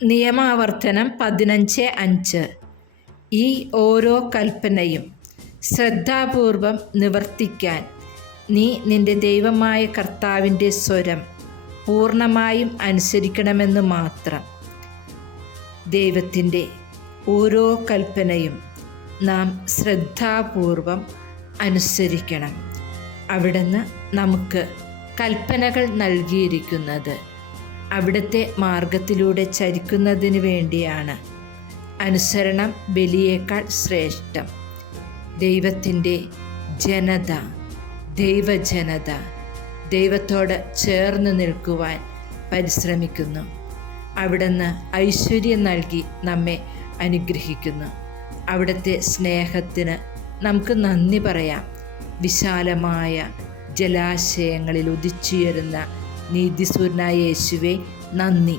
നിയമാവർത്തനം 15:5. ഈ ഓരോ കൽപ്പനയും ശ്രദ്ധാപൂർവം നിവർത്തിക്കാൻ നീ നിന്റെ ദൈവമായ കർത്താവിൻ്റെ സ്വരം പൂർണ്ണമായും അനുസരിക്കണമെന്ന് മാത്രം. ദൈവത്തിൻ്റെ ഓരോ കൽപ്പനയും നാം ശ്രദ്ധാപൂർവം അനുസരിക്കണം. അവിടുന്ന് നമുക്ക് കൽപ്പനകൾ നൽകിയിരിക്കുന്നത് അവിടുത്തെ മാർഗത്തിലൂടെ ചരിക്കുന്നതിന് വേണ്ടിയാണ്. അനുസരണം ബലിയേക്കാൾ ശ്രേഷ്ഠം. ദൈവത്തിൻ്റെ ജനത, ദൈവജനത ദൈവത്തോട് ചേർന്ന് നിൽക്കുവാൻ പരിശ്രമിക്കുന്നു. അവിടുന്ന് ഐശ്വര്യം നൽകി നമ്മെ അനുഗ്രഹിക്കുന്നു. അവിടുത്തെ സ്നേഹത്തിന് നമുക്ക് നന്ദി പറയാം. വിശാലമായ ജലാശയങ്ങളിൽ ഉദിച്ചുയരുന്ന നീതിസൂര്യനായ യേശുവേ, നന്ദി.